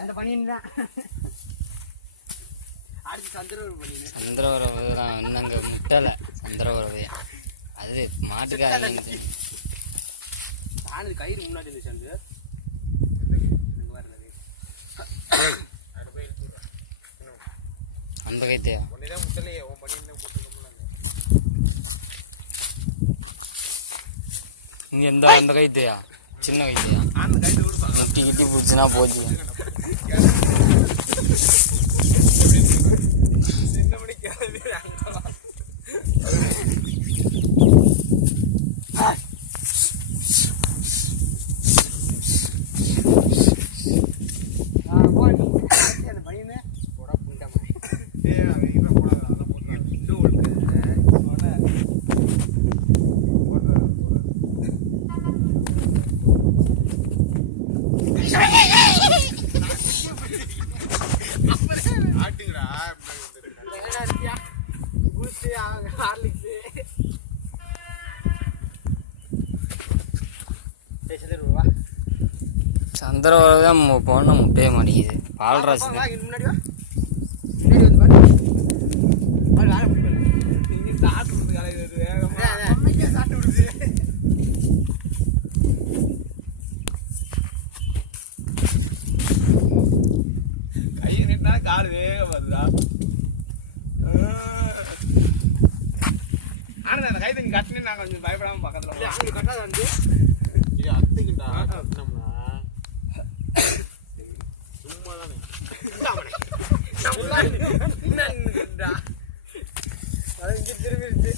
அந்த பனியன்தான் அடுத்து சந்திரவரவு தான் இன்னங்க முட்டலை. சந்திரவரவு அது மாட்டுக்காக கயிறு முன்னாடி இருந்துச்சு. அந்த கைத்தையா இங்க எந்த அந்த கைத்தையா சின்ன கைத்தையா முட்டி கிட்டி பிடிச்சுனா போச்சு. சந்திரவரவு தான் போன முட்டையே மாட்டேங்குது. பால்ராசி கை நின்னா கால் வேக வருதா. ஆனா அந்த கை தண்ணி கட்டினு நான் கொஞ்சம் பயப்படாம பக்கத்துல அங்க கட்டாத வந்து அத்துக்கிட்டா கட்டினோம்னா சும்மா தானே திரும்பிடுச்சு.